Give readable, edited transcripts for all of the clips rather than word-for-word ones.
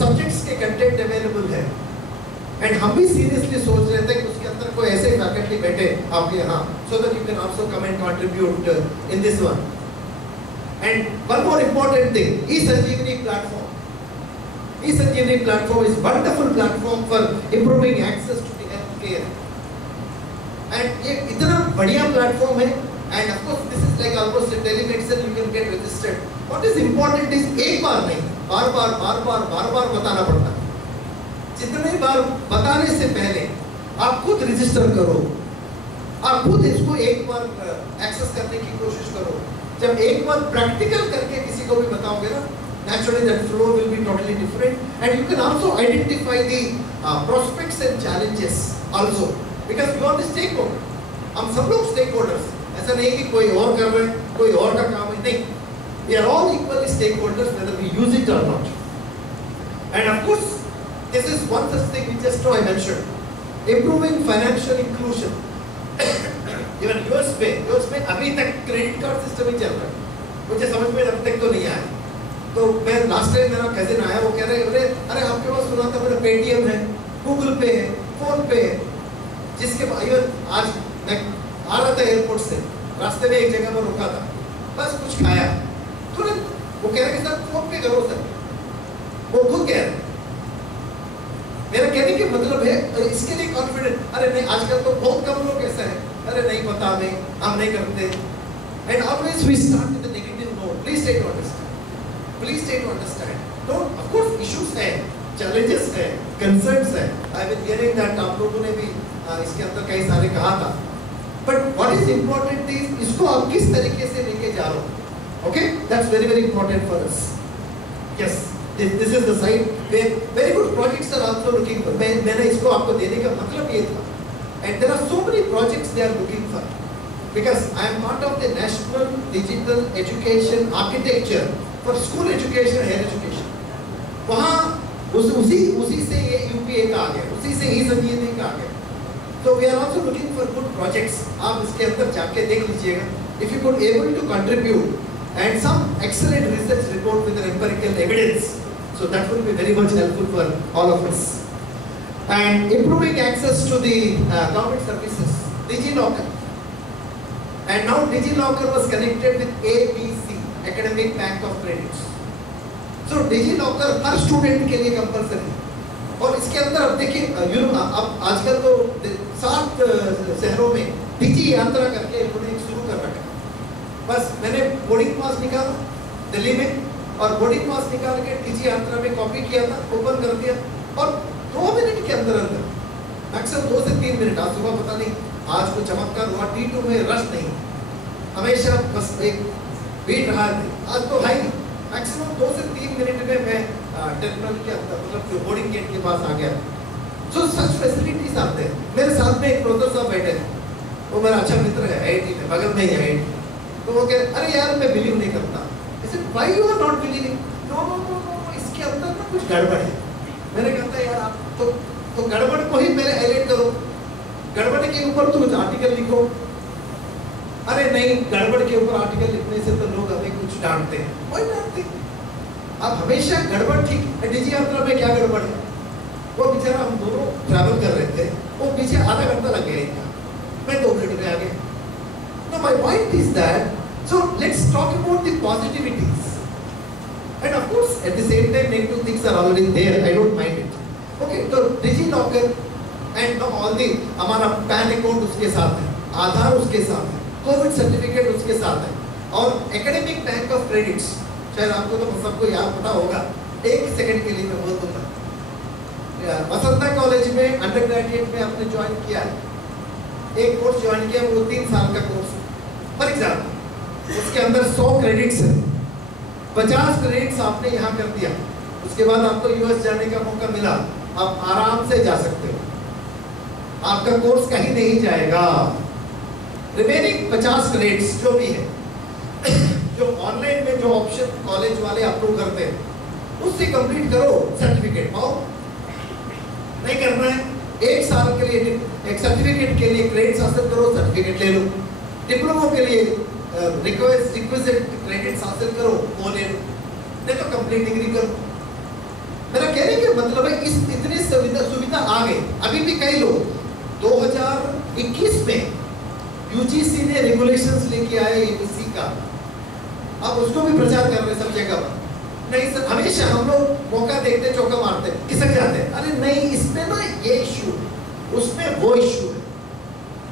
Subjects के content available है, and हम भी सीरियसली सोच रहे थे कि उसके अंदर कोई ऐसे फैकल्टी बैठे आपके यहाँ, so that you can also come and contribute in this one. And one more important thing, eSanjeevani platform. E-Sanjeevani platform is wonderful platform for improving access to the health care. And ये इतना बढ़िया platform है, and of course this is like almost a telemedicine, you can get registered. What is important is एक बार नहीं, बार बार बताना पड़ता है. जितने बार बताने से पहले आप खुद रजिस्टर करो, आप खुद इसको एक बार एक्सेस करने की कोशिश करो. जब एक बार प्रैक्टिकल करके किसी को भी बताओगे ना, naturally that flow will be totally different, and you can also identify the prospects and challenges also, because you are the stakeholder. हम सब लोग stakeholders, ऐसा नहीं कि कोई और कर रहे हैं, कोई और का काम है, नहीं. We are all equally stakeholders whether we use it or not. And of course, this is one such thing which just now I mentioned, improving financial inclusion. Even US में अभी तक credit card system ही चल रहा है, मुझे समझ में अभी तक तो नहीं आया. तो मैं लास्ट टाइम मेरा कजिन आया, वो कह रहे अरे आपके पास सुना था मेरा पेटीएम है, गूगल पे है, फोन पे है, जिसके बाद आज मैं आ रहा था एयरपोर्ट से, रास्ते में एक जगह पर रुका था, बस कुछ खाया, तुरंत वो कह रहे कि सर फोन पे करो सर. वो खुद कह रहे, मेरा कहने के मतलब है इसके लिए कॉन्फिडेंट. अरे नहीं, आजकल तो बहुत कम लोग ऐसा है, अरे नहीं पता हमें, हम नहीं करते. And always we start with the negative note. Please try to understand. Please try to understand. No, of course issues है, challenges है, concerns है. I've been hearing that आप लोगों ने भी इसके अंदर कई सारे कहा था. But what is important is इसको आप किस तरीके से लेके जा रहे हो. Okay, that's very very important for us. Yes, this is the side where very good projects are also looking for. मैंने इसको आपको देने का मतलब ये था. And there are so many projects they are looking for. Because I am part of the National Digital Education Architecture for School Education and Higher Education. वहाँ उसी से ये UPA का आ गया, उसी से E-Sanjeevani का आ गया. So we are also looking for good projects. आप इसके अंदर जाके देख लीजिएगा. If you could able to contribute and some excellent research report with an empirical evidence, so that will be very much helpful for all of us. And improving access to the government services, DigiLocker. And now DigiLocker was connected with ABC, Academic Bank of Credits. So DigiLocker her student के लिए compulsory. और इसके अंदर अब देखिए, अब आजकल तो 7 शहरों में डिजी यात्रा करके उन्होंने शुरू कर रखा है. बस मैंने बोर्डिंग पास निकाला दिल्ली में, और बोर्डिंग पास निकाल के डिजी यात्रा में कॉपी किया था, ओपन कर दिया, और 2 मिनट के अंदर मैक्सिमम 2 से 3 मिनट. आज सुबह पता नहीं आज को चमत्कार हुआ, T2 में रश नहीं, हमेशा बस एक भीड़ रहा है. आज तो है ही, मैक्सिमम 2 से 3 मिनट में मैं टर्मिनल के अंदर, मतलब जो बोर्डिंग गेट के पास आ गया. सो सच फैसिलिटीज आते हैं. मेरे साथ में एक प्रोफेसर साहब बैठे थे, वो मेरा अच्छा मित्र है, IIT में बगल में ही IIT. तो वो कह अरे यार मैं बिलीव नहीं करता. ऐसे why you are not believing? No no no no, इसके अंदर ना कुछ गड़बड़ है. मैंने कहा यार आप तो गड़बड़ को ही पहले हाईलाइट करो, गड़बड़ के ऊपर तो कुछ आर्टिकल लिखो. अरे नहीं, गड़बड़ के ऊपर आर्टिकल लिखने से तो लोग हमें कुछ डांटते हैं. कोई डांटते, अब हमेशा गड़बड़ ठीक. डिजी यात्रा में क्या गड़बड़ है? वो बेचारा, हम दोनों ट्रैवल कर रहे थे, वो पीछे आधा घंटा लग गया इनका, मैं 2 मिनट में आ गया. No, my point is that, so let's talk about the positivities. And of course, at the same time, negative things are already there. I don't mind it. Okay, so DigiLocker and all the हमारा PAN account उसके साथ है, आधार उसके साथ है, Covid certificate उसके साथ है, और एकेडमिक बैंक ऑफ क्रेडिट्स. शायद आपको तो सबको याद पता होगा. 1 सेकंड के लिए मैं बोल दूंगा. वसंता कॉलेज में अंडर ग्रेजुएट में आपने ज्वाइन किया है, एक कोर्स ज्वाइन किया, वो 3 साल का कोर्स. फॉर एग्जाम्पल उसके अंदर 100 क्रेडिट्स है, 50 क्रेडिट्स आपने यहाँ कर दिया, उसके बाद आपको US जाने का मौका मिला, आप आराम से जा सकते हो, आपका कोर्स कहीं नहीं जाएगा. रिमेनिंग 50 क्रेडिट्स जो भी है, जो ऑनलाइन में जो ऑप्शन कॉलेज वाले अप्रूव करते हैं, उससे कंप्लीट करो, सर्टिफिकेट पाओ. नहीं करना है, 1 साल के लिए एक सर्टिफिकेट के लिए क्रेडिट्स हासिल करो, सर्टिफिकेट ले लो. डिप्लोमा के लिए रिक्विजिट क्रेडिट्स हासिल करो, वो ले लो. नहीं तो कंप्लीट डिग्री करो. मेरा कहने का मतलब है इस इतनी सुविधा आ गई। अभी भी कई लोग 2021 में यूजीसी ने रेगुलेशंस लेके आए एबीसी का, अब उसको भी प्रचार कर रहे सब जगह पर। नहीं सर, हमेशा हम लोग मौका देखते चौका मारते खिसक जाते हैं, अरे नहीं इसमें ना ये इशू उसमें वो इशू है,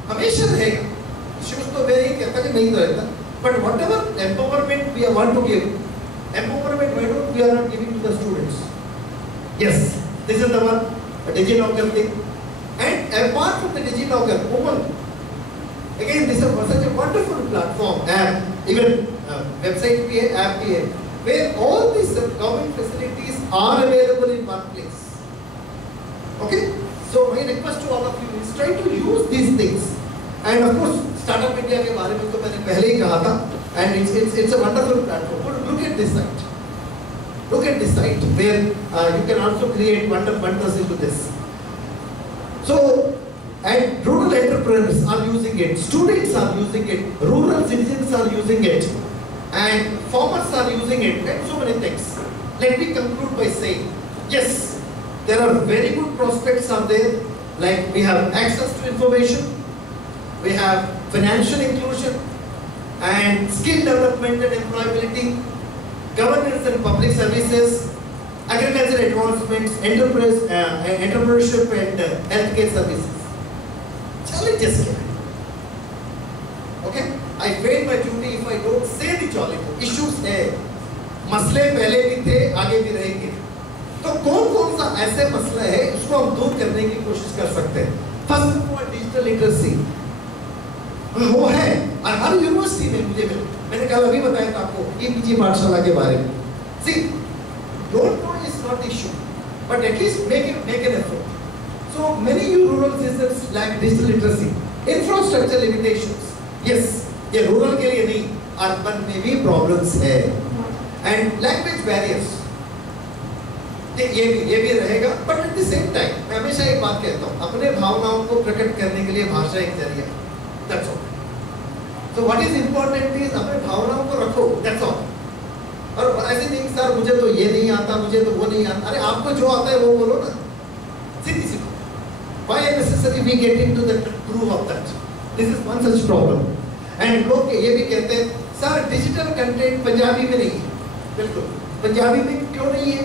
हमेशा रहेगा इश्यूज। तो मैं नहीं कहता कि नहीं तो रहता, but whatever empowerment we want to give, empowerment why don't we are not giving to the students? Yes, this is the one, DigiLocker thing. And apart from the DigiLocker, open again this is such a wonderful platform, app, even website भी है, app भी है, where all these government facilities are available in one place. Okay, so my request to all of you is try to use these things. And of course startup India के बारे में तो मैंने पहले ही कहा था, and it's a wonderful platform. But look at this site, look at this site where you can also create wonders into this. So and rural entrepreneurs are using it, students are using it, rural citizens are using it, and farmers are using it, and so many things. Let me conclude by saying, yes, there are very good prospects are there, like we have access to information, we have financial inclusion, and skill development and employability, governance and public services, agriculture advancements, entrepreneurship and healthcare services. Challenges क्या है? Okay, I failed my duty if I don't say the challenge. Issues है, मसले पहले भी थे, आगे भी रहेंगे। तो कौन-कौन सा ऐसे मसले है उसको हम दूर करने की कोशिश कर सकते हैं? First of all, digital literacy वो है, और हर यूनिवर्सिटी में मुझे मैंने कल अभी बताया था आपको EPG पाठशाला के बारे में। See, don't know is not the issue, but at least make an effort. So many rural citizens lack digital literacy. Infrastructure limitations. Yes, ये rural के लिए नहीं, urban में भी problems है. And language barriers. ये भी रहेगा, but at the same time, मैं हमेशा एक बात कहता हूँ, अपने भावनाओं को प्रकट करने के लिए भाषा एक जरिया. That's all. So what is important is अपने भावनाओं को रखो. That's all. और ऐसे नहीं सर मुझे तो ये नहीं आता, मुझे तो वो नहीं आता. अरे आपको जो आता है वो बोलो ना. सीधी सी. Why unnecessarily we get into the groove of that? This is one such problem. And लोग ये भी कहते हैं सर डिजिटल कंटेंट पंजाबी में नहीं है। बिल्कुल, पंजाबी में क्यों नहीं है?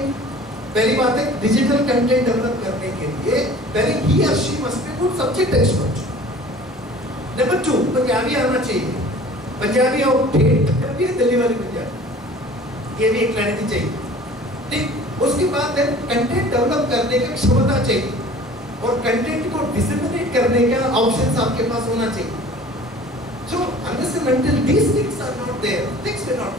पहली बात है डिजिटल कंटेंट डेवलप करने के लिए पहले he or she must be good subject expert. Number 2, Punjabi आना चाहिए। पंजाबी और ठेठ पंजाबी है, दिल्ली वाली पंजाबी, ये भी एक क्लैरिटी चाहिए। ठीक, उसके बाद है कंटेंट डेवलप करने की क्षमता चाहिए और कंटेंट को डिसेमिनेट करने का ऑप्शंस आपके पास होना चाहिए। So unless and until these things are not there, things will not.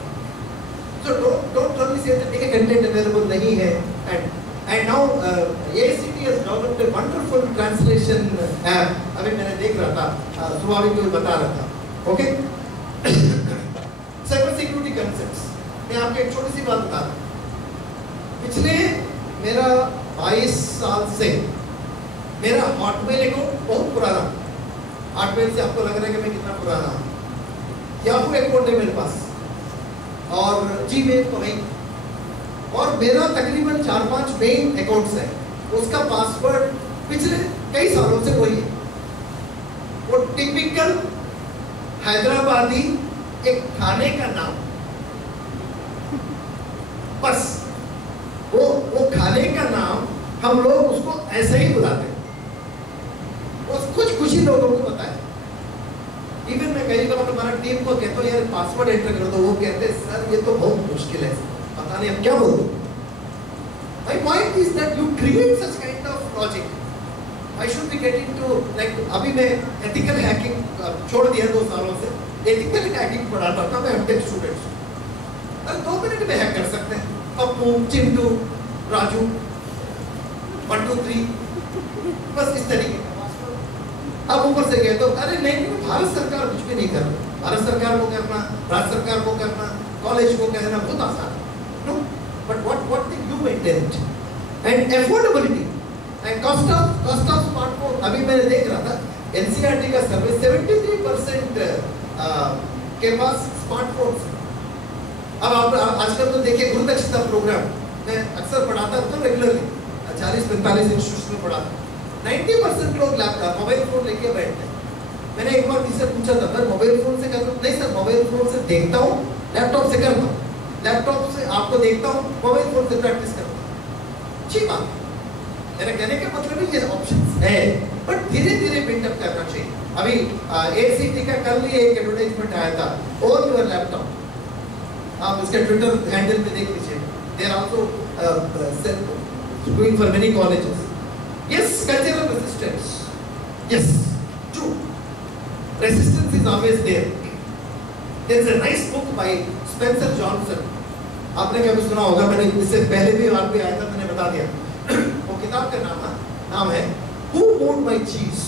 So don't only say that एक content available नहीं है, and now AICTE has developed a wonderful translation app. अभी मैंने देख रहा था, सुभाष को बता रहा था, okay? Cyber security concepts. मैं आपको एक छोटी सी बात बता रहा हूँ। पिछले मेरा 22 साल से मेरा हॉटमेल अकाउंट बहुत पुराना, हॉटमेल से आपको लग रहा है कि मैं कितना पुराना हूँ। याहू अकाउंट है मेरे पास और जीमेल तो नहीं, और मेरा तकरीबन 4-5 मेन अकाउंट्स है, उसका पासवर्ड पिछले कई सालों से वही है। वो टिपिकल हैदराबादी एक खाने का नाम, बस वो खाने का नाम हम लोग उसको ऐसे ही बुलाते हैं। कुछ ही लोगों को पता है। इवन मैं कई बार हमारा टीम को कहता हूँ यार पासवर्ड एंटर करो, तो वो कहते हैं सर ये तो बहुत मुश्किल है, पता नहीं अब क्या बोलूं। My point is that you create such kind of logic. I should be getting to like अभी मैं ethical hacking छोड़ दिया 2 सालों से, ethical hacking पढ़ाता था मैं MTech स्टूडेंट्स। अरे 2 मिनट में हैक कर सकते हैं, पप्पू, चिंटू, राजू, 1 2 3, बस इस तरीके का। अब ऊपर से गए तो अरे नहीं, भारत सरकार कुछ भी नहीं कर रही, भारत सरकार को करना, राज्य सरकार को करना, कॉलेज को कहना बहुत आसान है। No, but what did you maintain it? And affordability and cost of smartphone. अभी मैंने देख रहा था NCERT का सर्वे 73% के पास स्मार्टफोन्स। अब आप आजकल तो देखिए गुरुदक्षता प्रोग्राम मैं अक्सर पढ़ाता हूँ रेगुलरली, 40-45 इंस्टीट्यूट में पढ़ाता हूँ। 90% लोग लैपटॉप मोबाइल फोन लेके बैठते हैं। मैंने एक बार किसी से पूछा था, मैं मोबाइल फोन से करता हूँ? नहीं सर, मोबाइल फोन से देखता हूँ, लैपटॉप से करता हूँ। लैपटॉप से आपको देखता हूँ, मोबाइल फोन से प्रैक्टिस करता हूँ। अच्छी बात है, मेरा कहने का मतलब ये ऑप्शंस है, बट धीरे धीरे बिल्डअप करना चाहिए। अभी ACT का कल ही एक एडवर्टाइजमेंट आया था, ऑन योर लैपटॉप, आप उसके ट्विटर हैंडल पे देख लीजिए। They are also doing for many colleges. Yes, cultural resistance, yes, true, resistance is always there. There is a nice book by Spencer Johnson, आपने कभी सुना होगा, मैंने इससे पहले भी बार भी आया था, मैंने बता दिया। वो किताब का नाम है Who Moved My Cheese।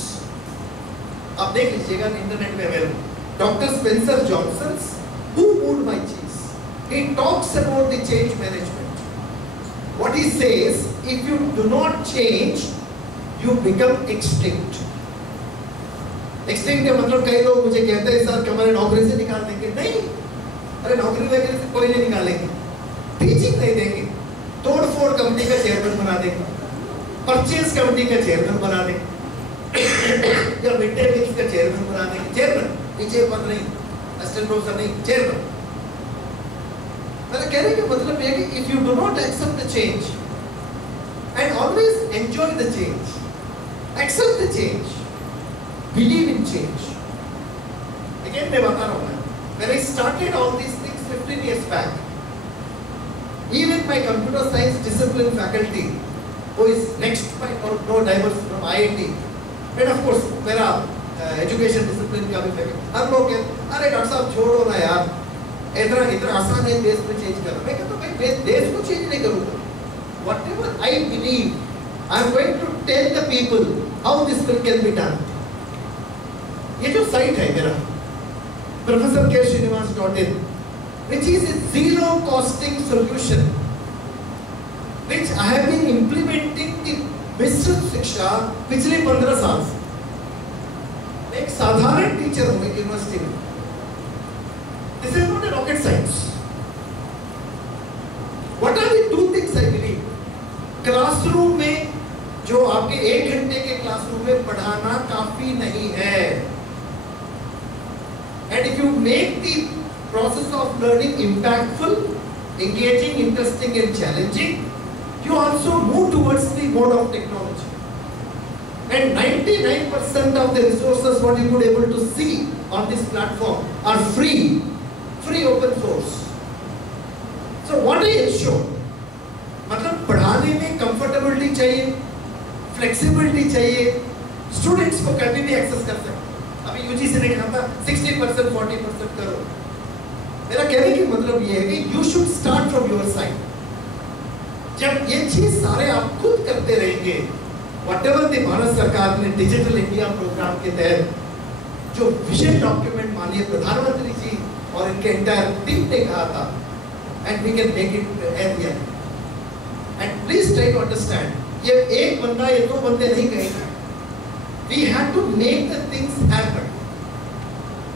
आप देख लीजिएगा, इंटरनेट पे available. Doctor Spencer Johnson, Who Moved My Cheese। He talks about the change management. What he says, if you do not change, you become extinct. Extinct का मतलब कई लोग मुझे कहते हैं सर हमारे नौकरी से निकाल देंगे। नहीं, अरे नौकरी वगैरह से कोई नहीं निकालेंगे, टीचिंग नहीं देंगे, तोड़ फोड़ कंपनी का चेयरमैन बना देंगे, परचेज कमेटी का चेयरमैन बना देंगे, या मिड डे मील का चेयरमैन बना देंगे। चेयरमैन, पीछे पद नहीं, असिस्टेंट प्रोफेसर नहीं, चेयरमैन। मेरा कहने का मतलब ये कि if you do not accept the change and always enjoy the change, accept the change, believe in change. Again मैं बता रहा हूँ, when I started all these things 15 years back, even my computer science discipline faculty, who is next by no diverse from IIT, and of course मेरा education discipline का भी faculty, हर लोग कहते अरे डॉक्टर साहब छोड़ो ना यार, इतना आसान है देश में चेंज करना। मैं कहता हूँ भाई देश को चेंज नहीं करूँगा, whatever I believe, I am going to tell the people how this can be done। ये जो साइट है मेरा professor.k.srinivas.in, which is a zero costing solution, which I have been implementing the मिश्रित शिक्षा पिछले 15 साल से। एक साधारण टीचर हूँ एक यूनिवर्सिटी में। This is not a rocket science. What are the two things I believe? Classroom में जो आपके 1 घंटे के क्लासरूम में पढ़ाना काफी नहीं है। And if you make the process of learning impactful, engaging, interesting and challenging, you also move towards the mode of technology. And 99% of the resources what you could able to see on this platform are free open source. So what I ensure, मतलब पढ़ाने में comfortability चाहिए, flexibility चाहिए, students को कभी भी access कर सकते। अभी UGC ने कहा था 60% 40% करो। मेरा कहने की मतलब ये है कि you should start from your side। जब ये चीज सारे आप खुद करते रहेंगे, whatever the भारत सरकार ने डिजिटल इंडिया प्रोग्राम के तहत जो विजन डॉक्यूमेंट माननीय प्रधानमंत्री जी और इनके एंटायर टीम ने कहा था, and we can make it happen। And please try to understand, ये एक बंदा ये 2 बंदे नहीं कहेंगे। We have to make the things happen.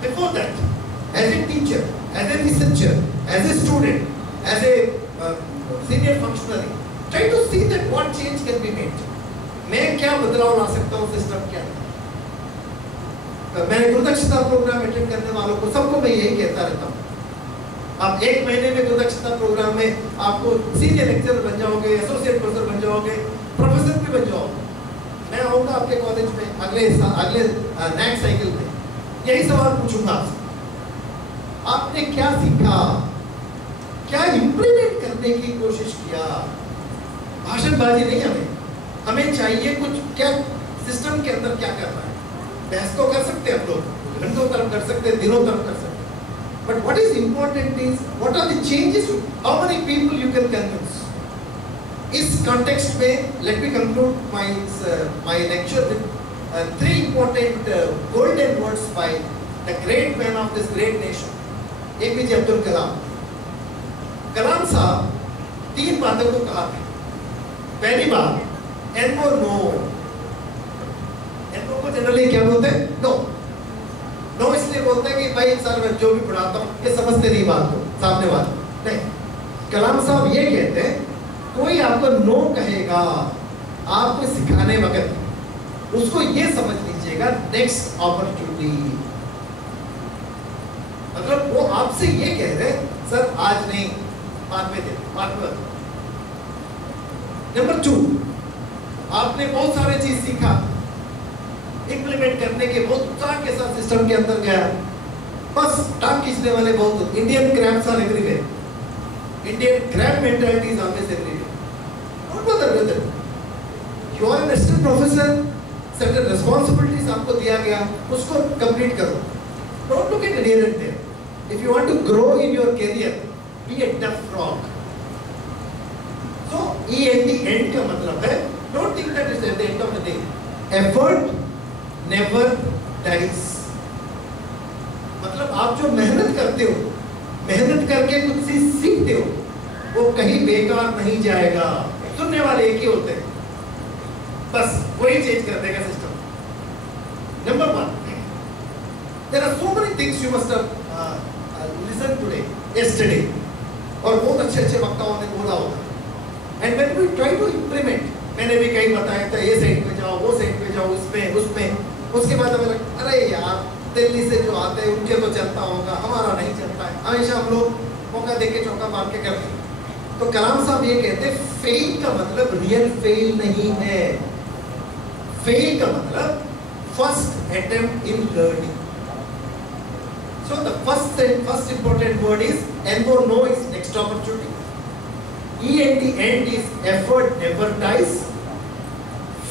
Before that, as a teacher, as a researcher, as a student, as a senior functionary, try to see that what change can be made. मैं क्या बदलाव ला सकता हूँ system के अंदर। मैं गुरुदक्षता programme attend करने वालों को सबको मैं यही कहता रहता हूँ, आप 1 महीने में गुरुदक्षता प्रोग्राम में आपको सीनियर लेक्चरर बन जाओगे, एसोसिएट प्रोफेसर बन जाओगे, प्रोफेसर भी बन जाओगे। मैं आऊँगा आपके कॉलेज में अगले नेक्स्ट साइकिल में, यही सवाल पूछूंगा आपने क्या सीखा, क्या इम्प्लीमेंट करने की कोशिश किया। भाषणबाजी नहीं, हमें चाहिए कुछ क्या सिस्टम के अंदर क्या करना है। बहस तो कर सकते हैं हम लोग, घंटों तरफ कर सकते हैं, दिनों तरफ कर सकते हैं, but what is important is what are the changes, how many people you can convince. इस कॉन्टेक्स्ट में let me conclude my lecture with 3 important golden words by the great man of this great nation, APJ Abdul Kalam. Kalam साहब 3 बातों को कहा था। पहली बात, एनो no. एनो को जनरली क्या बोलते हैं? नो। नो इसलिए बोलते हैं कि भाई सर मैं जो भी पढ़ाता हूँ ये समझते नहीं बात को, सामने वाला नहीं। कलाम साहब ये कहते हैं कोई आपको नो कहेगा आपको सिखाने वगैरह, उसको ये समझ लीजिएगा नेक्स्ट अपॉर्चुनिटी। मतलब वो आपसे ये कह रहे सर आज नहीं, बाद में दे, बाद में। नंबर 2, आपने बहुत सारे चीज सीखा, इंप्लीमेंट करने के बहुत उत्साह के साथ सिस्टम के अंदर गया, बस टांग खींचने वाले बहुत। Indian crabs are everywhere, Indian crab mentality is always everywhere. Not bother brother, you are an assistant professor, certain responsibilities आपको दिया गया, उसको कंप्लीट करो। Don't look at here and there. If you want to grow in your career, be a tough frog. So END end का मतलब है, don't think that is at the end of the day. Effort never dies. मतलब आप जो मेहनत करते हो, मेहनत करके कुछ चीज सीखते हो, वो कहीं बेकार नहीं जाएगा। सुनने वाले एक ही होते हैं, बस वही चेंज कर देगा system. Number 1, there are so many things you must have listened today, yesterday, और बहुत अच्छे वक्ताओं ने बोला होगा। And when we try to implement, मैंने भी कहीं बताया था, ये साइड पे जाओ, वो साइड पे जाओ, उसमें, उसके बाद हमें लगा अरे यार दिल्ली से जो आते हैं उनके तो चलता होगा, हमारा नहीं चलता है। हमेशा हम लोग मौका देके चौका मार के करते हैं। तो कलाम साहब ये कहते हैं फेल का मतलब रियल फेल नहीं है। फेल का मतलब first attempt in learning. So the first important word is and or no is next opportunity. End is effort never dies.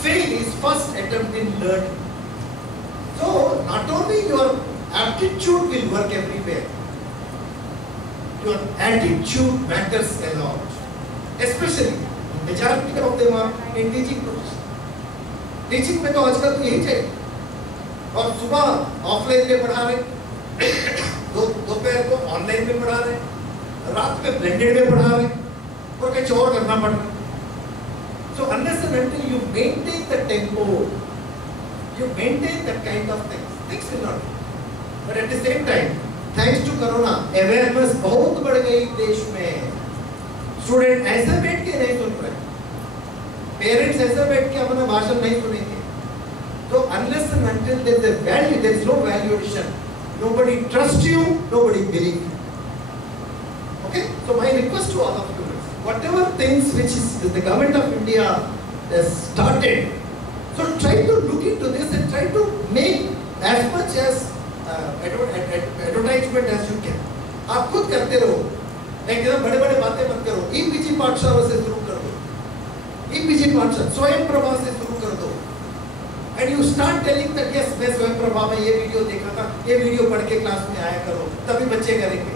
Fail is first attempt in learning. So not only your aptitude will work everywhere, your attitude matters a lot. Especially majority of them are in teaching profession. Teaching में तो आजकल तो यही चाहिए। और सुबह offline में पढ़ा रहे, दोपहर को ऑनलाइन में पढ़ा रहे, रात में ब्लेंडेड में पढ़ा रहे, और कुछ और करना पड़ रहा है। So unless and until you maintain the tempo, you maintain that kind of things will not. But at the same time, thanks to Corona, awareness बहुत बढ़ गई देश में। स्टूडेंट ऐसे बैठ के नहीं सुन रहे, पेरेंट्स ऐसे बैठ के अपना भाषण नहीं सुनेंगे। तो unless and until there is a value, there is no value addition. Nobody trusts you, nobody believes you. Okay? So my request to all of you is, whatever things which is the government of India has started, so try to look into this and try to make as much as advertisement as you can. आप खुद करते रहो, एकदम बड़े-बड़े बातें मत करो। EPG पाठशाला से शुरू कर दो, EPG पाठशाला स्वयं प्रभा से शुरू कर दो। And you start telling that yes, मैं स्वयं प्रभा में ये वीडियो देखा था, ये वीडियो पढ़ के क्लास में आया करो, तभी बच्चे करेंगे।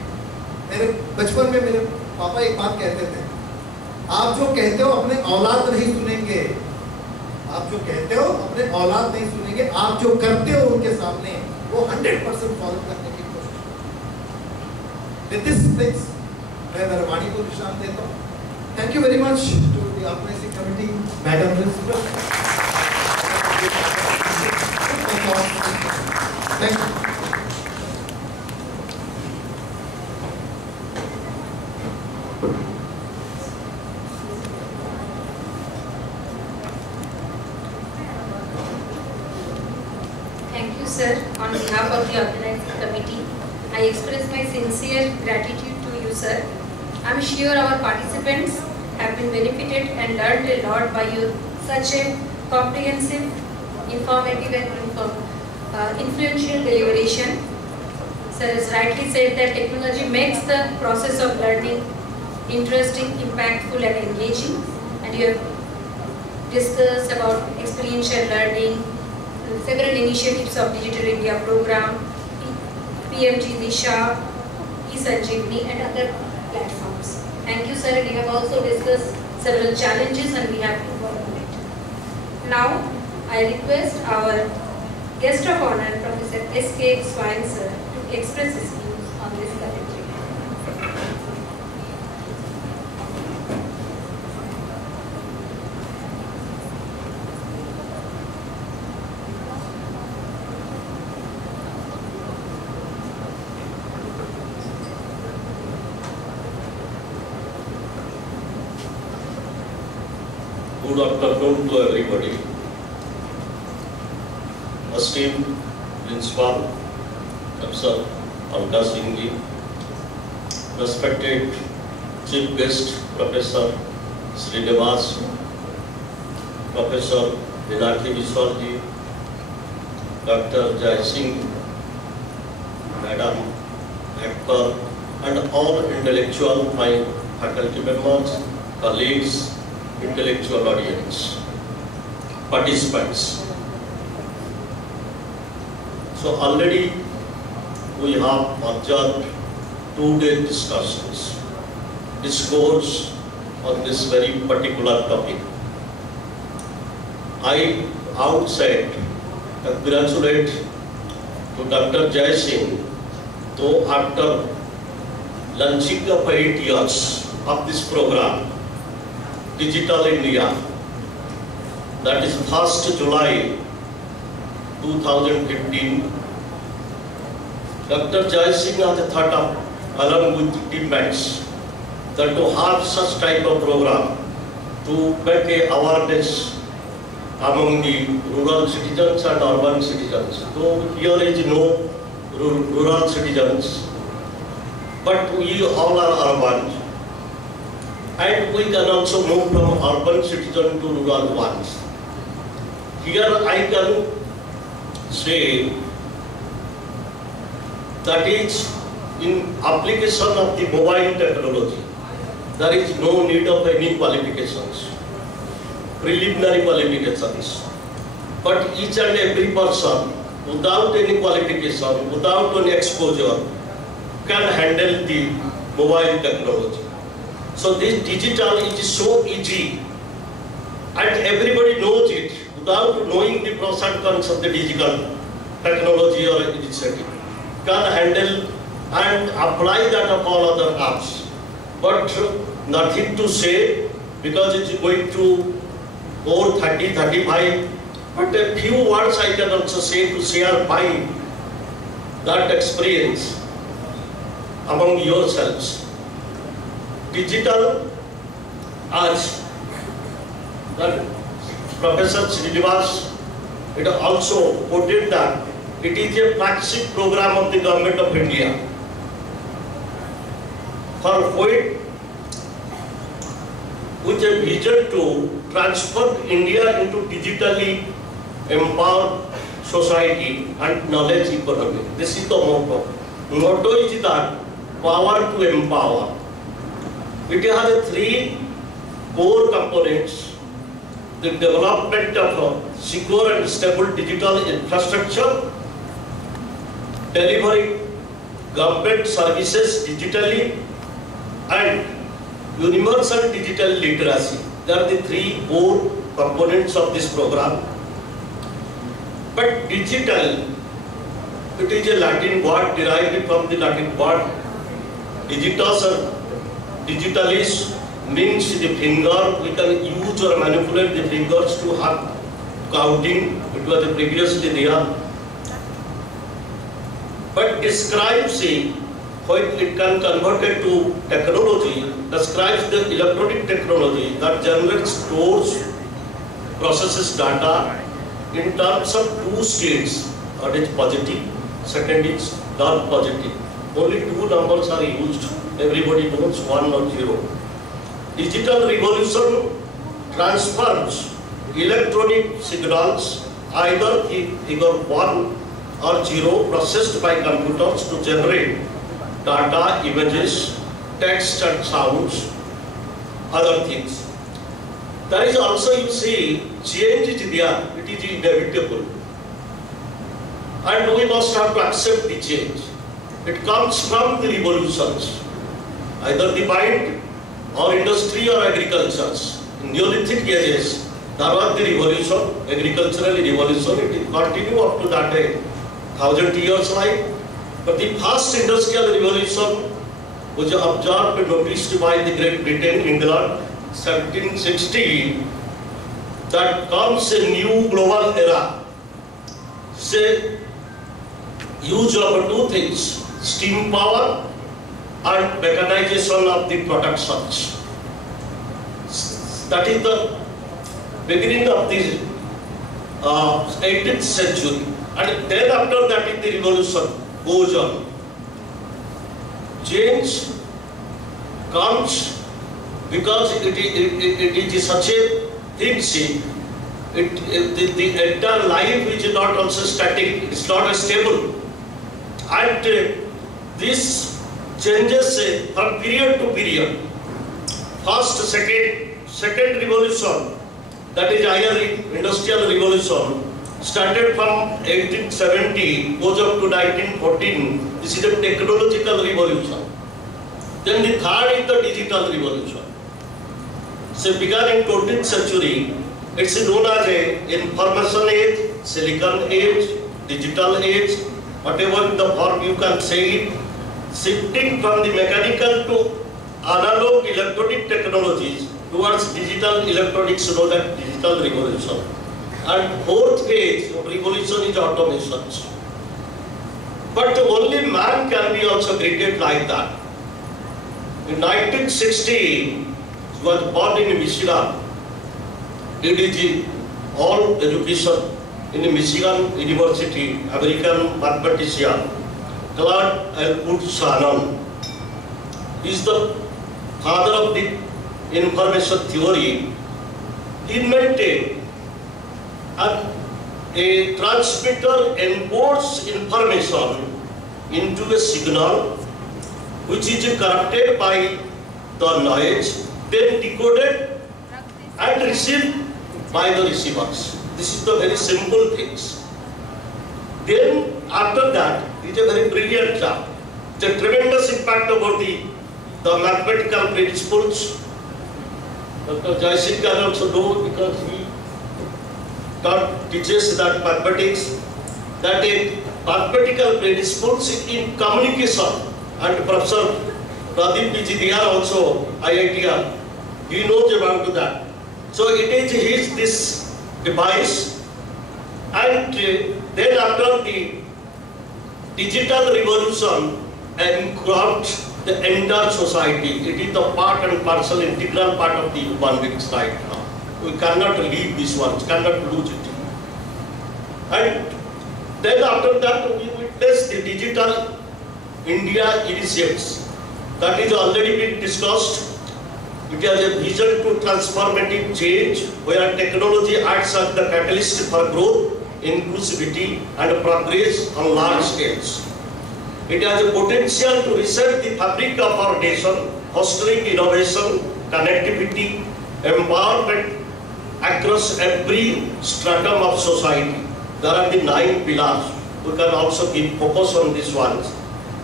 मेरे बचपन में मेरे पापा एक बात कहते थे, आप जो कहते हो अपने औलाद नहीं सुनेंगे, आप जो कहते हो अपने औलाद नहीं सुनेंगे, आप जो करते हो उनके सामने वो 100% फॉलो करने की कोशिश। With this things, मैं मेरे वाणी को विश्राम देता हूँ। Thank you very much to the organizing committee, Madam Principal. Thank you. Thank you, sir. On behalf of the organizing committee, I express my sincere gratitude to you, sir. I am sure our participants have been benefited and learned a lot by your such a comprehensive, informative and influential deliberation. Sir has rightly said that technology makes the process of learning interesting, impactful and engaging, and you have discussed about experiential learning, several initiatives of Digital India program, PMG Disha, eSanjeevani and other platforms. Thank you, sir. We have also discussed several challenges and we have to work on it. Now, I request our guest of honor, Professor S.K. Swain, sir, to express his views on this subject. Good afternoon to everybody. Esteemed Principal, Professor Alka Singh ji, respected Chief Guest Professor Srinivas, Professor Vinaki Biswal ji, Dr. Jai Singh, Madam, Actor, and all intellectual, my faculty members, colleagues, intellectual audience, participants. So already we have observed 2-day discussions, discourse on this very particular topic. I outside congratulate to Dr. Jai Singh, though after launching of 8 years of this program, Digital India, that is 1st July 2015, Dr. Jai Singh has thought of, along with teammates, that to have such type of program to make a awareness among the rural citizens and urban citizens. Though here is no rural citizens, but we all are urban, and we can also move from urban citizen to rural ones. Here I can say that is in application of the mobile technology, there is no need of any qualifications, preliminary qualifications. But each and every person, without any qualification, without any exposure, can handle the mobile technology. So this digital is so easy, and everybody knows it without knowing the pros and cons of the digital technology or initiative. Can handle and apply that of all other apps. But nothing to say because it's going to over 30, 35. But a few words I can also say to share my that experience among yourselves. Digital, as that Professor Srinivas, it also quoted that it is a flagship program of the Government of India for with a vision to transform India into digitally empowered society and knowledge economy. This is the motto. Motto is that power to empower. It has 3 core components: the development of a secure and stable digital infrastructure, delivering government services digitally, and universal digital literacy. They are the 3 core components of this program. But digital, it is a Latin word derived from the Latin word digitus, or digitalis means the finger. We can use or manipulate the fingers to have counting. It was previously there. But describes it, when it can convert it to technology, describes the electronic technology that generates, stores, processes data in terms of 2 states. One is positive, second is non-positive. Only 2 numbers are used. Everybody knows 1 or 0. Digital revolution transfers electronic signals, either figure 1 or 0, processed by computers to generate data, images, text and sounds, other things. There is also, you see, change is there, it is inevitable. And we must have to accept the change. It comes from the revolutions, either the mind or industry or agriculture. In Neolithic ages, there was the revolution, agricultural revolution. It will continue up to that day, 1,000 years like. But the first industrial revolution was observed and noticed by the Great Britain, England, 1760. That comes a new global era. Say, use of 2 things: steam power and mechanization of the productions. That is the beginning of the 18th century, and then after that the revolution goes on. Change comes because it is such a thing. See, the entire life is not also static. It's not stable, and this changes from period to period. First, second revolution, that is higher industrial revolution, started from 1870, goes up to 1914. This is a technological revolution. Then the third is the digital revolution. So began in 20th century. It's known as a information age, silicon age, digital age, whatever the form you can say it, shifting from the mechanical to analog electronic technologies towards digital electronics, known as digital revolution. And fourth phase of revolution is automation. But only man can be also created like that. In 1960, he was born in Michigan. Did his all education in Michigan University, American mathematician Claude Elwood Shannon. He is the father of the information theory. He invented a transmitter encodes information into a signal which is corrupted by the noise, then decoded and received by the receivers. This is the very simple things. Then after that, it is a very brilliant job. It's a tremendous impact over the mathematical principles. Dr. Jaisingh can also know, because he teaches that mathematics, that a mathematical principles in communication. And Professor Pradeep Biji, they are also IITR. He knows about that. So it is this device, and then after the digital revolution encompassed the entire society. It is the part and parcel, integral part of the human beings right now. We cannot leave this one, cannot lose it. And then after that, we witness the digital India initiatives. That is already been discussed. It has a vision to transformative change, where technology acts as the catalyst for growth, inclusivity and progress on large scales. It has a potential to reset the fabric of our nation, fostering innovation, connectivity, empowerment across every stratum of society. There are the 9 pillars. We can also give focus on these ones.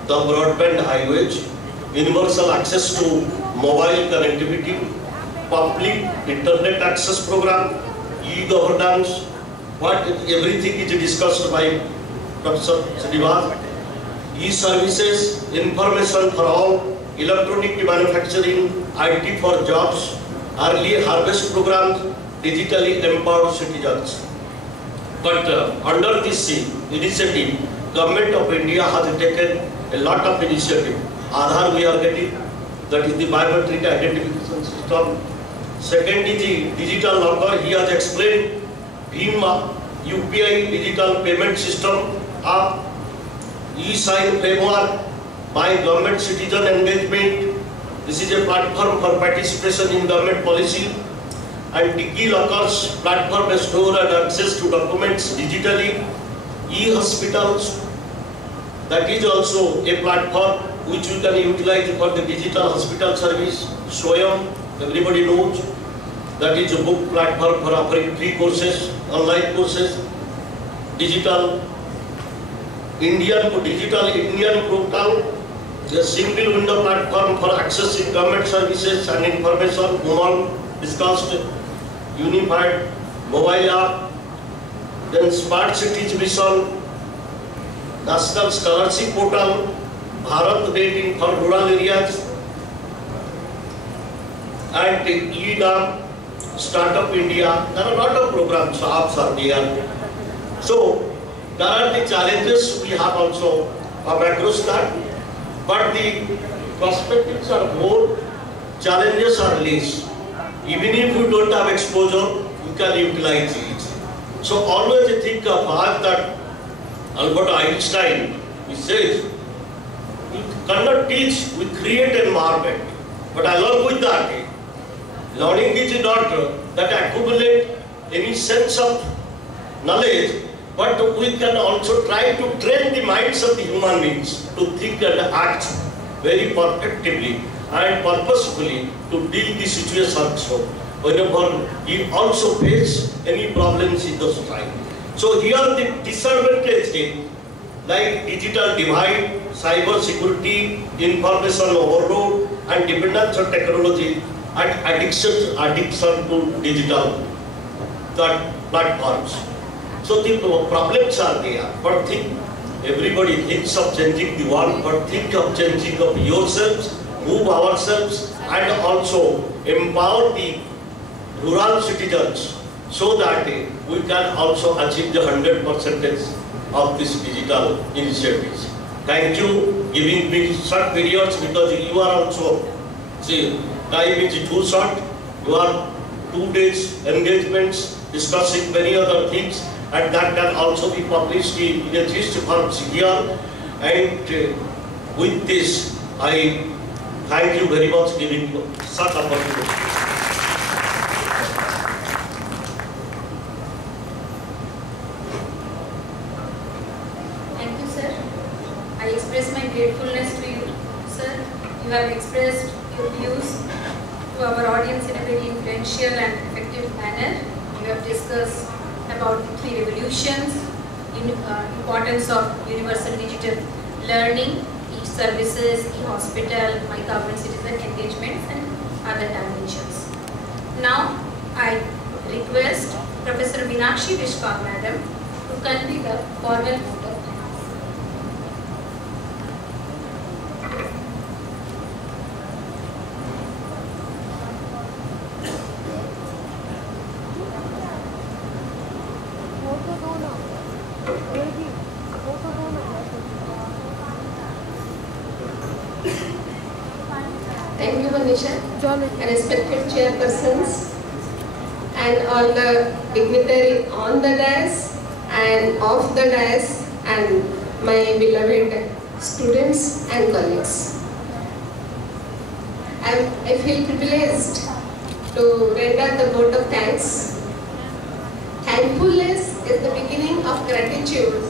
The broadband highways, universal access to mobile connectivity, public internet access program, e-governance, everything is discussed by Professor Srinivas. E-services, information for all, electronic manufacturing, IT for jobs, early harvest programs, digitally empowered citizens. But under this initiative, Government of India has taken a lot of initiative. Aadhaar we are getting, that is the biometric identification system. Second is the digital number. He has explained BHIM, UPI digital payment system, e-sign framework by government citizen engagement. This is a platform for participation in government policy. And DigiLockers platform store and access to documents digitally. E-hospitals, that is also a platform which you can utilize for the digital hospital service. Swayam, everybody knows, that is a book platform for offering free courses, online courses. Digital Indian portal, a single window platform for accessing government services and information. Women discussed unified mobile app. Then Smart Cities Mission, National Scholarship Portal, Bharat Dating for rural areas, and e-Naam, Startup India. There are a lot of programs, apps are there. So there are the challenges we have also come across that, but the perspectives are more, challenges are less. Even if you don't have exposure, you can utilize it. So always think about that. Albert Einstein, he says, we cannot teach, we create an environment. But along with that, learning is not that accumulate any sense of knowledge, but we can also try to train the minds of the human beings to think and act very perfectively and purposefully to deal the situation. So whenever you also face any problems in the society. So here the disadvantage like digital divide, cyber security, information overload, and dependence on technology, and addiction to digital platforms. So the problems are there, but everybody thinks of changing the world, but think of changing of yourselves, move ourselves, and also empower the rural citizens so that we can also achieve the 100% of this digital initiatives. Thank you giving me short periods because you are also, see, time is too short. You are 2 days engagements discussing many other things, and that can also be published in a gist form here. And with this, I thank you very much giving such opportunity. I express my gratefulness to you, sir. You have expressed your views to our audience in a very influential and effective manner. You have discussed about the 3 revolutions, importance of universal digital learning, e-services, e-hospital, my government citizen engagements, and other dimensions. Now, I request Professor Meenakshi Vishwa Madam to convey the formal vote of thanks. Thank you, Manisha. Respected chairpersons and all the dignitaries on the dais and off the dais and my beloved students and colleagues. I feel privileged to render the vote of thanks. Thankfulness is the beginning of gratitude,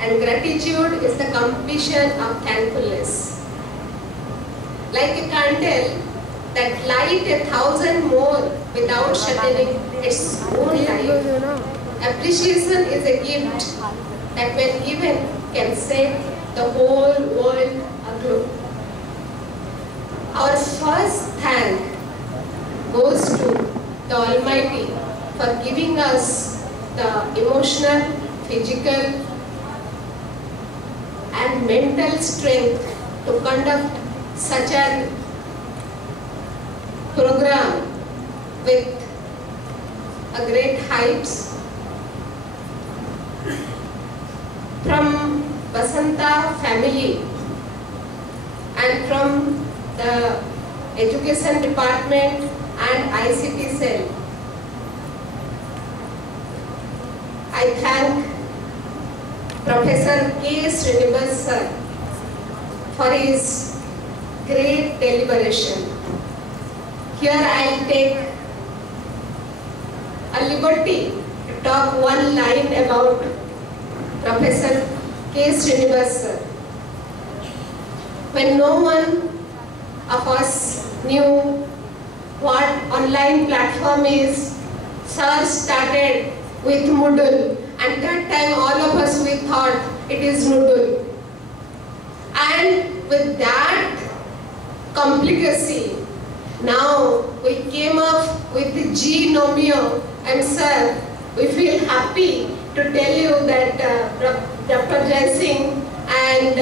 and gratitude is the completion of thankfulness. Like a candle that light 1,000 more without shattering its own light. Appreciation is a gift that when given can set the whole world aglow. Our first thank goes to the Almighty for giving us the emotional, physical and mental strength to conduct such a program with a great heights. From Basanta family and from the Education Department and ICT cell, I thank Professor K. Srinivas sir for his great deliberation. Here I will take a liberty to talk one line about Professor K. Srinivas sir. When no one of us knew what online platform is, sir started with Moodle, and that time all of us we thought it is Noodle. And with that complicacy, now we came up with the Gnomio, and sir, we feel happy to tell you that Dr. Jai Singh and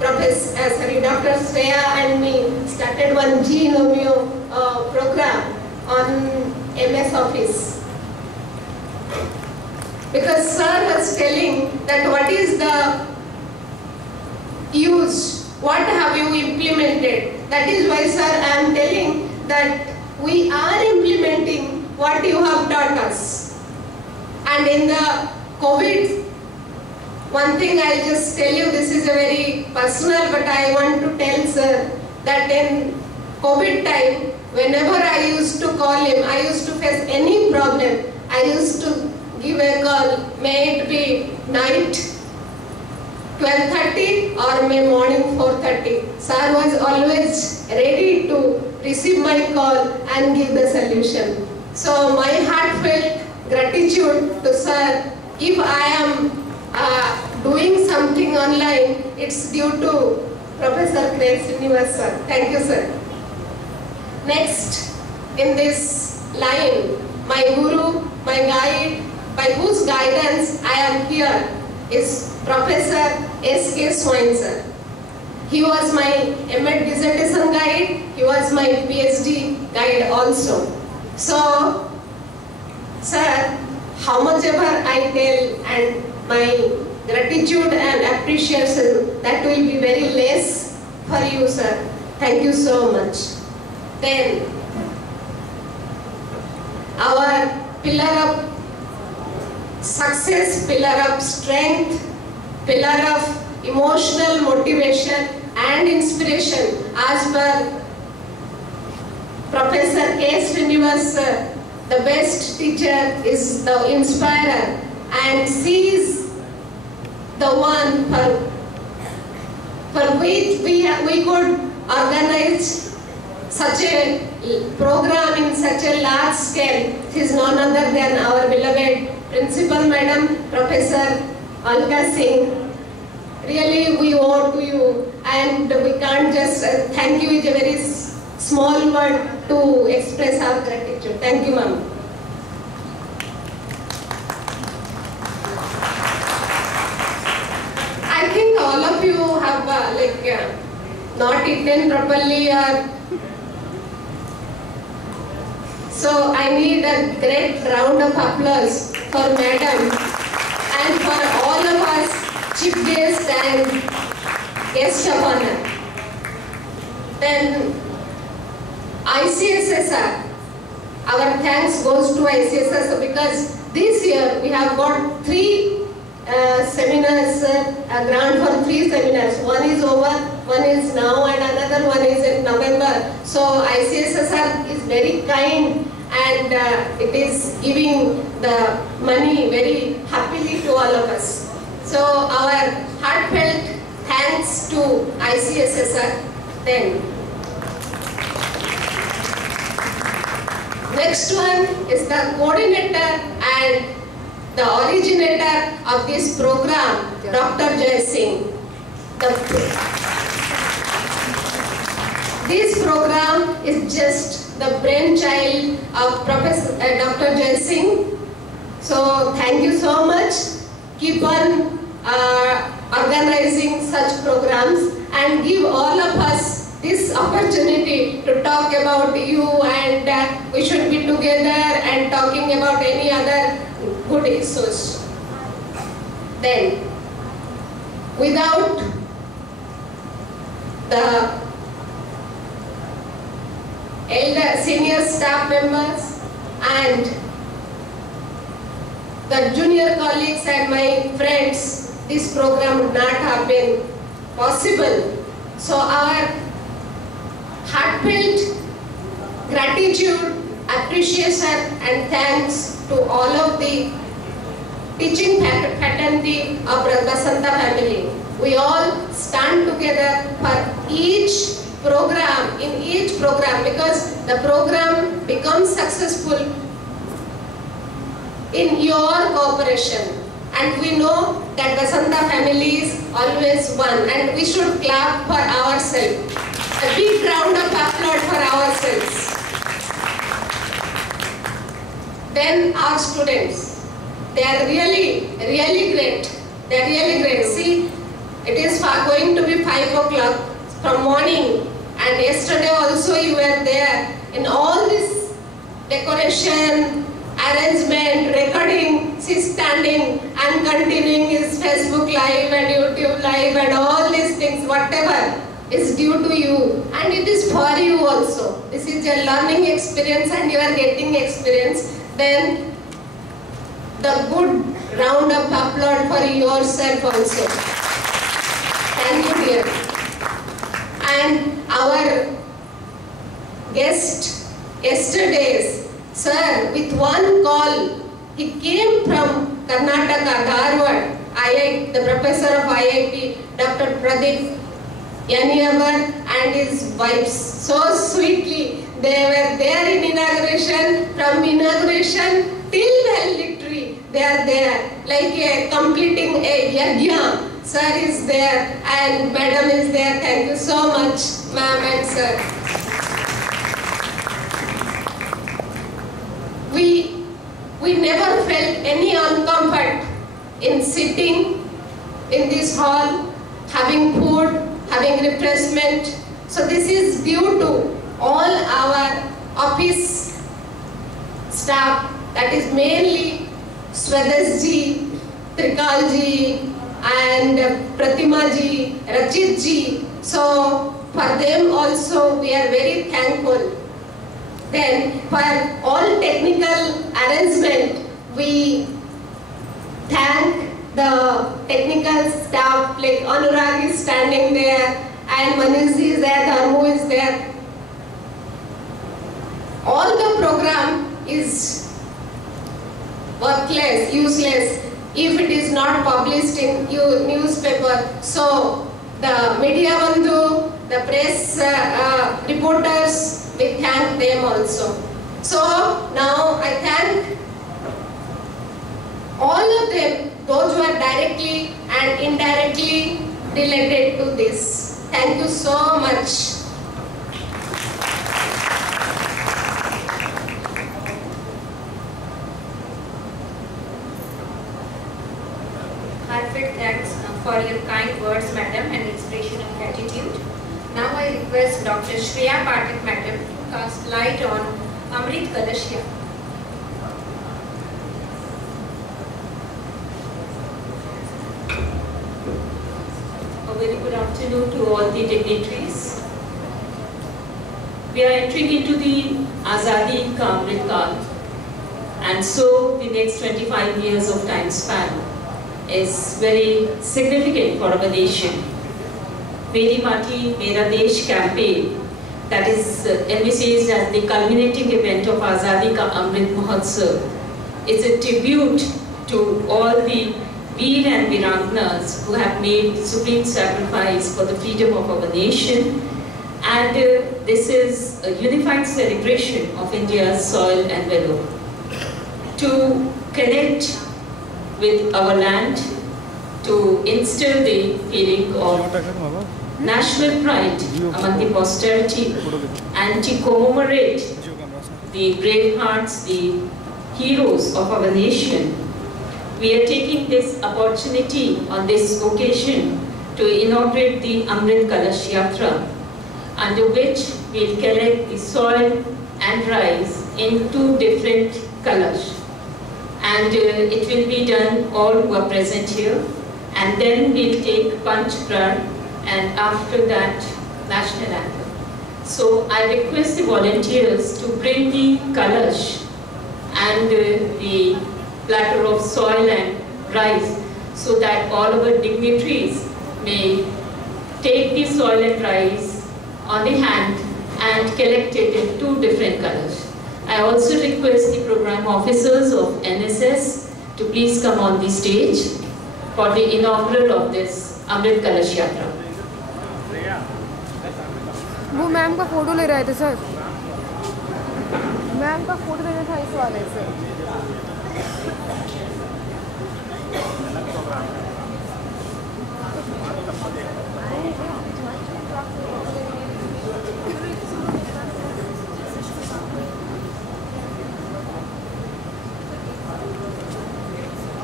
Dr. Shreya and me started one Gnomio program on MS Office. Because sir was telling that what is the use, what have you implemented? That is why sir I am telling that we are implementing what you have taught us. And in the COVID, one thing I'll just tell you, this is a very personal, but I want to tell sir that in COVID time, whenever I used to call him, I used to face any problem, I used to give a call, may it be night 12:30 or may morning 4:30. Sir was always ready to receive my call and give the solution. So my heartfelt gratitude to sir. If I am doing something online, it's due to Professor K. Srinivas sir. Thank you sir. Next in this line, my guru, my guide, by whose guidance I am here is Professor S.K. Swain sir. He was my M.Ed dissertation guide, he was my PhD guide also. So, sir, how much ever I tell and my gratitude and appreciation, that will be very less for you sir. Thank you so much. Then, our pillar of success, pillar of strength, pillar of emotional motivation and inspiration, as per Professor K. Srinivas sir, the best teacher is the inspirer, and she is the one for which we could organize such a program in such a large scale. She is none other than our beloved Principal Madam, Professor Alka Singh. Really we owe to you, and we can't just thank you is a very small word to express our gratitude. Thank you ma'am. I think all of you have not eaten properly, or so I need a great round of applause for Madam and for all of us chief guests and guests of honor. Then ICSSR, our thanks goes to ICSSR because this year we have got 3 seminars, a grant for 3 seminars. One is over, one is now, and another one is in November. So ICSSR is very kind, and it is giving the money very happily to all of us. So our heartfelt thanks to ICSSR. Then next one is the coordinator and the originator of this program, Dr. Jai Singh. This program is just the brainchild of Professor Dr. Jai Singh. So thank you so much. Keep on organizing such programs and give all of us this opportunity to talk about you, and we should be together and talking about any other good issues. Then, without the elder senior staff members and the junior colleagues and my friends, this program would not have been possible. So our heartfelt gratitude, appreciation and thanks to all of the teaching fraternity of Basanta family. We all stand together for each program, in each program, because the program becomes successful in your cooperation. And we know that Basanta family is always one, and we should clap for ourselves. A big round of applause for ourselves. Then our students, they are really great. They are really great. See, it is going to be 5 o'clock from morning, and yesterday also you were there. In all this decoration, arrangement, recording, she's standing and continuing his Facebook Live and YouTube Live and all these things, whatever is due to you, and it is for you also. This is a learning experience and you are getting experience. Then the good round of applause for yourself also. Thank you, dear. And our guest yesterday's sir, with one call, he came from Karnataka, Dharwad, IIT, the professor of IIT, Dr. Pradeep Yaniavar, and his wife. So sweetly, they were there in inauguration, from inauguration till valedictory. They are there, like completing a yajna. Sir is there and madam is there. Thank you so much, ma'am and sir. We never felt any uncomfort in sitting in this hall, having food, having refreshment. So this is due to all our office staff, that is mainly Swadesh ji, Trikal ji, and Pratima ji, Rachit ji. So for them also we are very thankful. Then for all technical arrangement, we thank the technical staff, like Anurag is standing there and Manish is there, Dharmu is there. All the program is worthless, useless if it is not published in newspaper. So the media bandhu, the press reporters, we thank them also. So now I thank all of them, those who are directly and indirectly related to this. Thank you so much. Heartfelt thanks for your kind words, madam, and expression of gratitude. Now I request Dr. Shreya Pathak, madam, to cast light on Amrit Kalash Yatra. A very good afternoon to all the dignitaries. We are entering into the Azadi Ka Amrit Kal, and so the next 25 years of time span is very significant for our nation. Meri Mati Mera Desh campaign, that is envisaged as the culminating event of Azadi Ka Amrit Mahotsav, is a tribute to all the Veer and Virangnas who have made supreme sacrifice for the freedom of our nation, and this is a unified celebration of India's soil and valor. To connect with our land, to instill the feeling of national pride among the posterity, and to commemorate the brave hearts, the heroes of our nation. We are taking this opportunity on this occasion to inaugurate the Amrit Kalash Yatra, under which we will collect the soil and rice in 2 different kalash. And it will be done all who are present here. And then we'll take Panch Pran, and after that, National Anthem. So I request the volunteers to bring the kalash and the platter of soil and rice, so that all our dignitaries may take the soil and rice on the hand and collect it in 2 different kalash. I also request the program officers of NSS to please come on the stage for the inaugural of this Amrit Kalash Yatra. वो ma'am का photo ले रहे थे sir, ma'am का photo लेना था इस वाले से।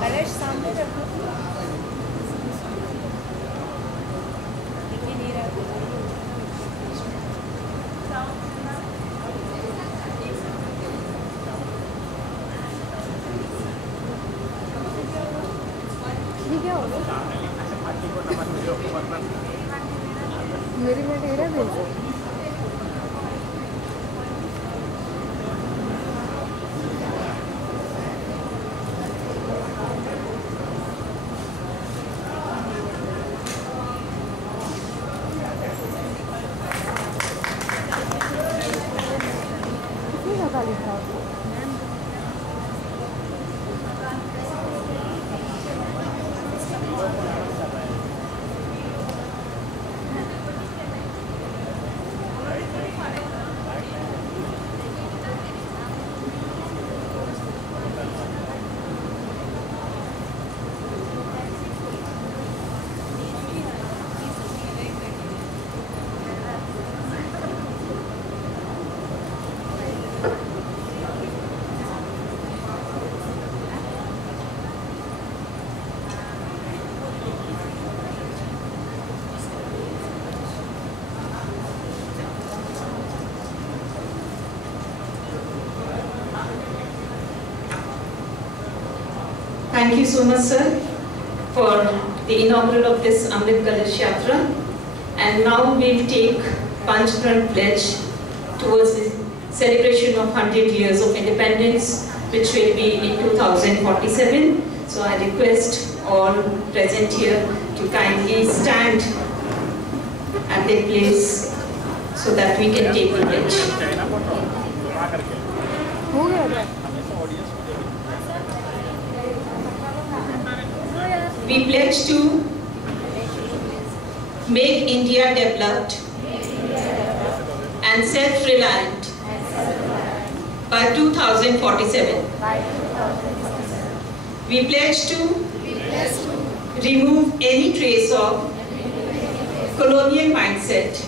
कलश सामने रखो। मेरी में तेरा भेज Thank you so much, sir, for the inaugural of this Amrit Kalash Yatra. And now we'll take Panchpran pledge towards the celebration of 100 years of independence, which will be in 2047. So I request all present here to kindly stand at their place so that we can take the pledge. We pledge to make India developed and self-reliant by 2047. We pledge to remove any trace of colonial mindset.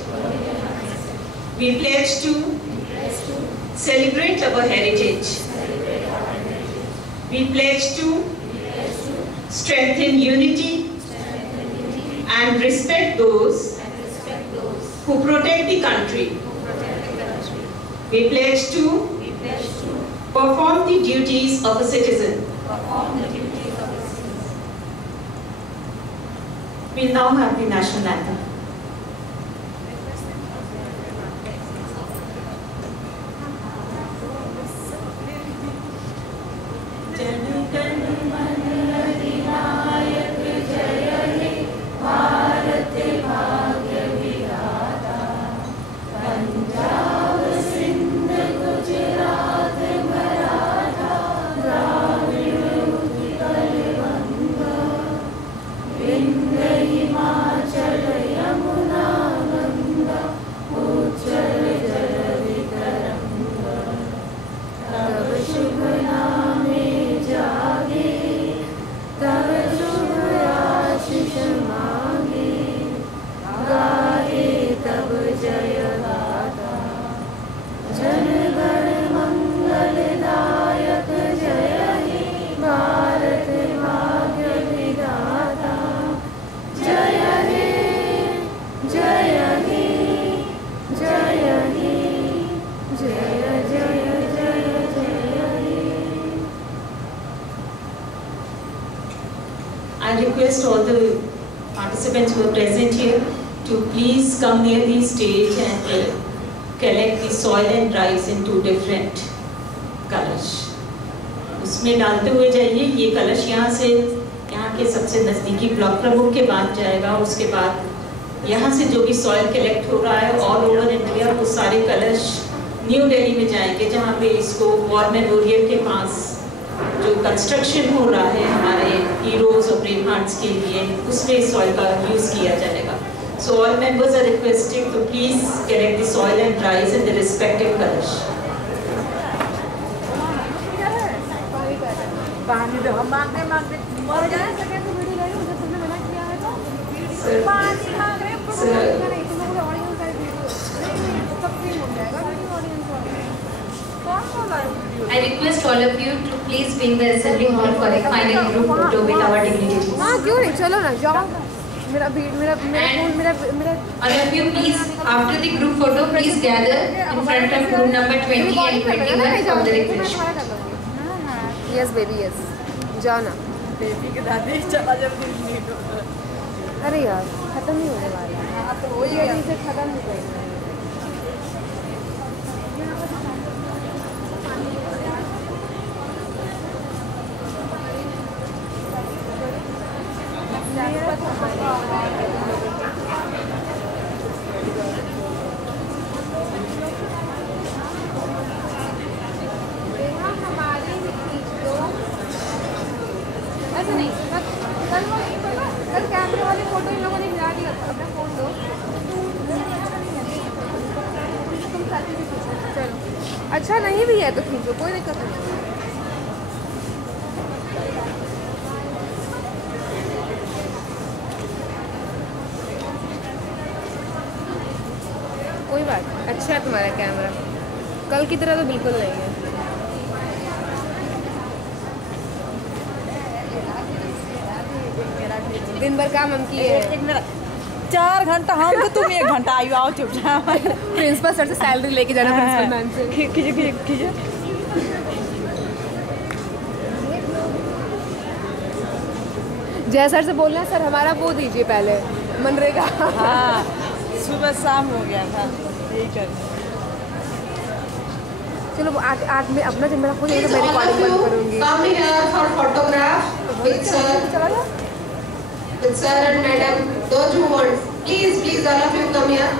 We pledge to celebrate our heritage. We pledge to strengthen unity and respect those who protect the country. We pledge to perform the duties of a citizen. We now have the national anthem. I request all the participants who are present here to please come near the stage and collect the soil and rice in 2 different कलश. उसमें डालते हुए जाइए. ये कलश यहाँ के सबसे नज़दीकी ब्लॉक प्रमुख के पास जाएगा. उसके बाद यहाँ से जो भी सॉइल कलेक्ट हो रहा है ऑल ओवर इंडिया, वो सारे कलश न्यू दिल्ली में जाएंगे, जहाँ पे इसको वॉर मेमोरियल के पास जो कंस्ट्रक्शन हो रहा है हमारे हीरोज और ब्रेव हार्ट्स के लिए, उसमें इस सॉइल का यूज़ किया जाएगा. So all members are requested to please collect the soil and rice in the respective kalash. पानी दो, हम मांगते मर जाए सके तो वीडियो ले लो, जब तुमने मना किया है तो पानी मांग रहे हैं, पर नहीं तुम लोग ऑडियंस का वीडियो सब फ्री हो जाएगा वीडियो ऑडियंस को. कौन बोला है video? I request all of you to please be in the assembly hall for a final group photo with our dignitaries. हाँ क्यों नहीं, चलो ना जाओ. मेरा all of you please after the group photo please gather in front of room number 20 and 21 for the refreshment. Yes baby yes, जाओ ना. Baby के दादी चला जल्दी मीट हो. अरे यार खत्म ही होने वाला है. हाँ तो वही है, इसे खत्म नहीं करेंगे. ऐसे नहीं, कल कैमरे वाली फोटो इन लोगों ने गिरा दिया था. अपना फोन दो. तुम सेल्फी भी खींचो. चलो अच्छा नहीं भी है तो खींचो, कोई दिक्कत नहीं. कोई बात नहीं, अच्छा है तुम्हारा कैमरा, कल की तरह तो बिल्कुल नहीं है. दिन भर काम हम किए हैं. 4 घंटा हम तो तुम 1 घंटा आयु आओ चुपचाप. प्रिंसिपल सर से सैलरी लेके जाना. प्रिंसिपल मैम से खींचो. जय सर से बोलना है, सर हमारा वो दीजिए पहले मनरेगा। हाँ सुबह शाम हो गया था यही कर। चलो आज में अपना जब मेरा खुद है तो मैं रिकॉर्डिंग बंद करूँगी। Come here for photograph with sir. चला जा। With sir and madam. Those who want, please all of you come here.